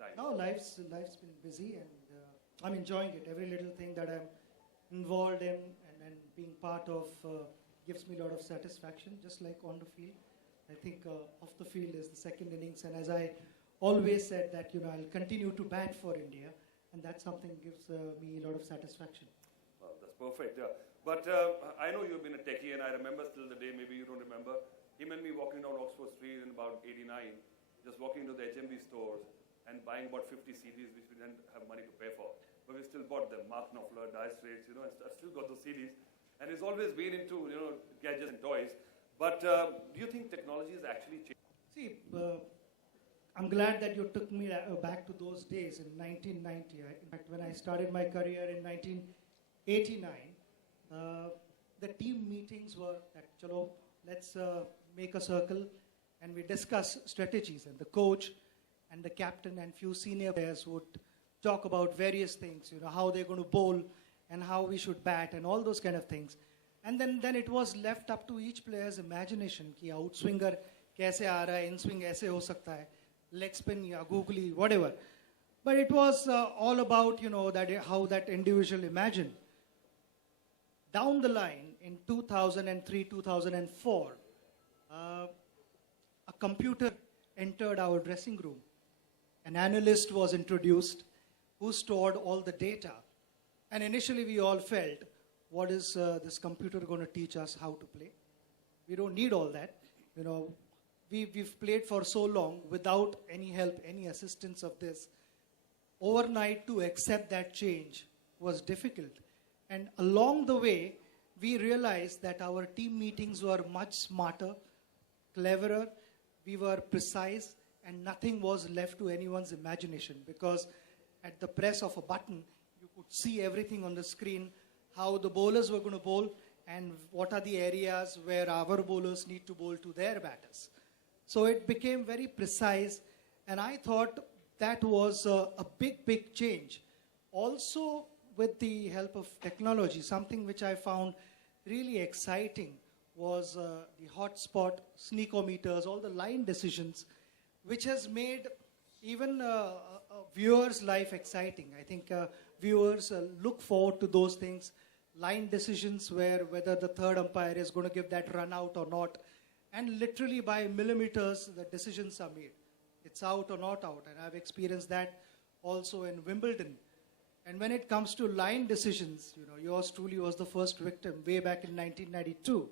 time? No, life's been busy, and I'm enjoying it. Every little thing that I'm involved in and being part of gives me a lot of satisfaction. Just like on the field, I think off the field is the second innings, and as I always said that I'll continue to bat for India, and that's something gives me a lot of satisfaction. Well, that's perfect. Yeah. But I know you've been a techie, and I remember still the day. Maybe you don't remember him and me walking down Oxford Street in about '89, just walking to the HMV stores and buying about 50 CDs, which we didn't have money to pay for. But we still bought them, Mark Knopfler, Dire Straits, and I still got those CDs. And he's always been into, gadgets and toys. But do you think technology has actually changed? See, I'm glad that you took me back to those days in 1990. In fact, when I started my career in 1989, the team meetings were that, chalo, let's make a circle and we discuss strategies. And the coach and the captain and few senior players would talk about various things, how they're going to bowl and how we should bat and all those kind of things. And then it was left up to each player's imagination कि outswinger कैसे आ रहा है, in swing ऐसे हो सकता है, leg spin या googly, whatever. But it was all about, that how that individual imagined. Down the line, in 2003, 2004, a computer entered our dressing room. An analyst was introduced who stored all the data. And initially we all felt, what is this computer going to teach us how to play? We don't need all that. We've played for so long without any help, any assistance of this. Overnight to accept that change was difficult. And along the way, we realized that our team meetings were much smarter, cleverer, we were precise, and nothing was left to anyone's imagination, because at the press of a button, you could see everything on the screen, how the bowlers were going to bowl, and what are the areas where our bowlers need to bowl to their batters. So it became very precise, and I thought that was a big change. Also, with the help of technology, something which I found really exciting was the hotspot, sneakometers, all the line decisions, which has made even a viewer's life exciting. I think viewers look forward to those things, line decisions where whether the third umpire is going to give that run out or not, and literally by millimeters the decisions are made. It's out or not out, and I've experienced that also in Wimbledon. And when it comes to line decisions, yours truly was the first victim way back in 1992.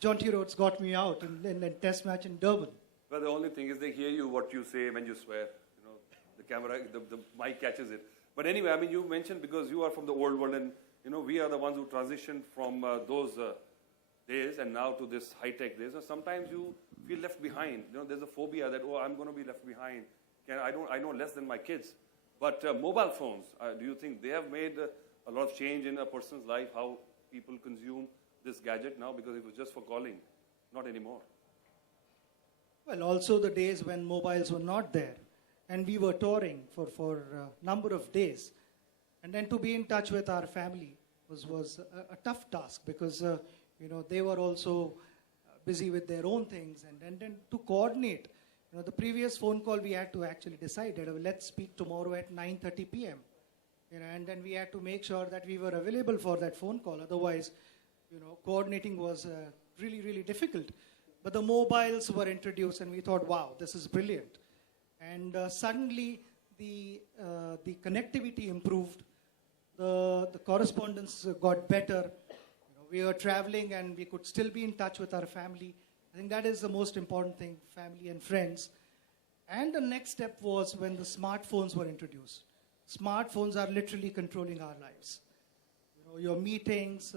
Jonty Rhodes got me out in a test match in Durban. Well, the only thing is they hear you what you say when you swear. The camera, the mic catches it. But anyway, I mean, you mentioned because you are from the old world, and we are the ones who transitioned from those days and now to this high-tech days. And sometimes you feel left behind. There's a phobia that, I'm going to be left behind. I know less than my kids. But mobile phones, do you think they have made a lot of change in a person's life, how people consume this gadget now? Because it was just for calling, not anymore. Well, also the days when mobiles were not there, and we were touring for a number of days. And then to be in touch with our family was a tough task, because they were also busy with their own things, and then to coordinate. The previous phone call we had to actually decide that let's speak tomorrow at 9:30 p.m. And then we had to make sure that we were available for that phone call. Otherwise, coordinating was really difficult. But the mobiles were introduced, and we thought, wow, this is brilliant. And suddenly the connectivity improved, the correspondence got better. We were traveling, and we could still be in touch with our family. I think that is the most important thing, family and friends. And the next step was when the smartphones were introduced. Smartphones are literally controlling our lives. Your meetings,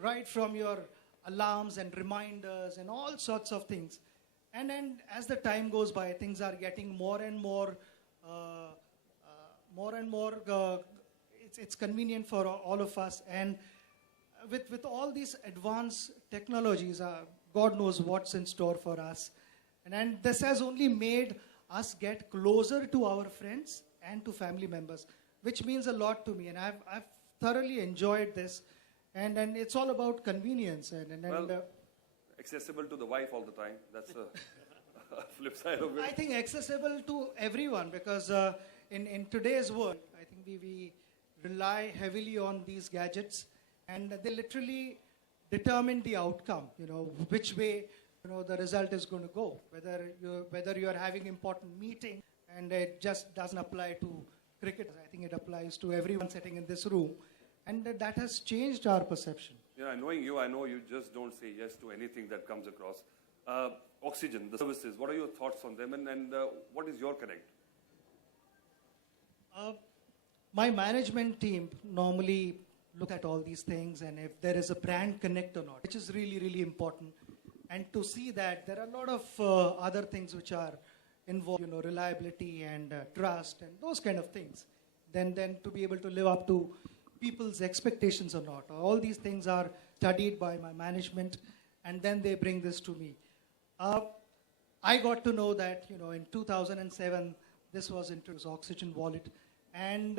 right from your alarms and reminders and all sorts of things. And then as the time goes by, things are getting more and more, it's convenient for all of us. And with all these advanced technologies, God knows what's in store for us. And this has only made us get closer to our friends and to family members, which means a lot to me. And I've thoroughly enjoyed this. And it's all about convenience. Accessible to the wife all the time. That's flip side of it? I think accessible to everyone because in today's world, I think we rely heavily on these gadgets and they literally determine the outcome, which way, the result is going to go. Whether you're having important meeting and it just doesn't apply to cricket. I think it applies to everyone sitting in this room. And that has changed our perception. Yeah, knowing you, I know you just don't say yes to anything that comes across. Oxigen, the services, what are your thoughts on them and what is your connect? My management team normally look at all these things and if there is a brand connect or not, which is really, really important. And to see that there are a lot of other things which are involved, reliability and trust and those kind of things. Then to be able to live up to people's expectations or not. All these things are studied by my management and then they bring this to me. I got to know that, in 2007, this was introduced, Oxigen wallet. And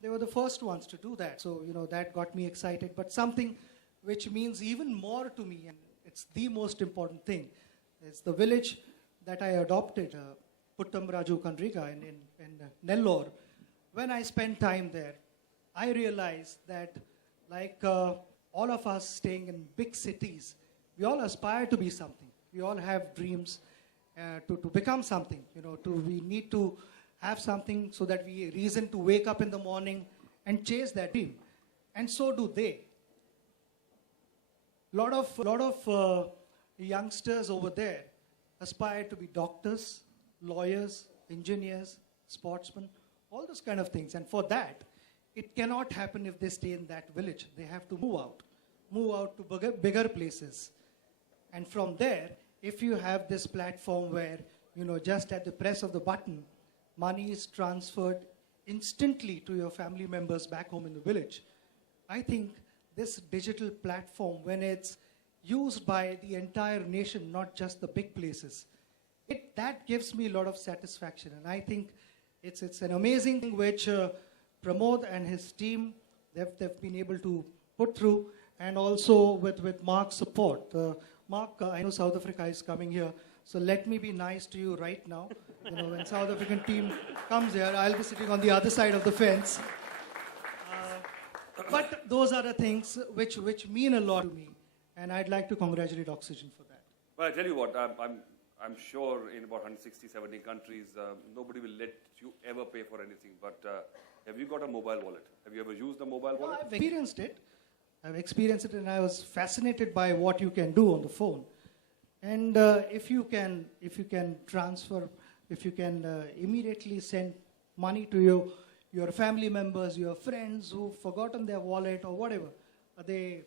they were the first ones to do that. So, that got me excited. But something which means even more to me, and it's the most important thing, is the village that I adopted, Puttam Raju Kandriga in Nellore. When I spent time there, I realized that like all of us staying in big cities, we all aspire to be something. We all have dreams to become something. We need to have something so that we reason to wake up in the morning and chase that dream. And so do they. Lot of youngsters over there aspire to be doctors, lawyers, engineers, sportsmen, all those kind of things. And for that, it cannot happen if they stay in that village. They have to move out to bigger places. And from there, if you have this platform where, just at the press of the button, money is transferred instantly to your family members back home in the village. I think this digital platform, when it's used by the entire nation, not just the big places, that gives me a lot of satisfaction. And I think it's an amazing thing which Pramod and his team, they've been able to put through, and also with Mark's support. Mark, I know South Africa is coming here, so let me be nice to you right now. When South African team comes here, I'll be sitting on the other side of the fence. But those are the things which mean a lot to me, and I'd like to congratulate Oxigen for that. Well, I tell you what, I'm sure in about 160, 70 countries, nobody will let you ever pay for anything. But have you got a mobile wallet? Have you ever used a mobile wallet? I've experienced it. And I was fascinated by what you can do on the phone. And if you can transfer, if you can immediately send money to your family members, your friends who've forgotten their wallet or whatever, they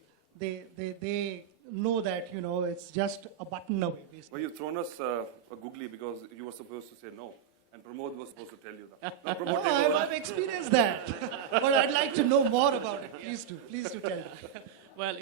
know that, it's just a button away, basically. Well, you've thrown us a googly because you were supposed to say no. And Pramod was supposed to tell you that. Now, Pramod, take over. I've experienced that. But I'd like to know more about it. Please do tell me. Well,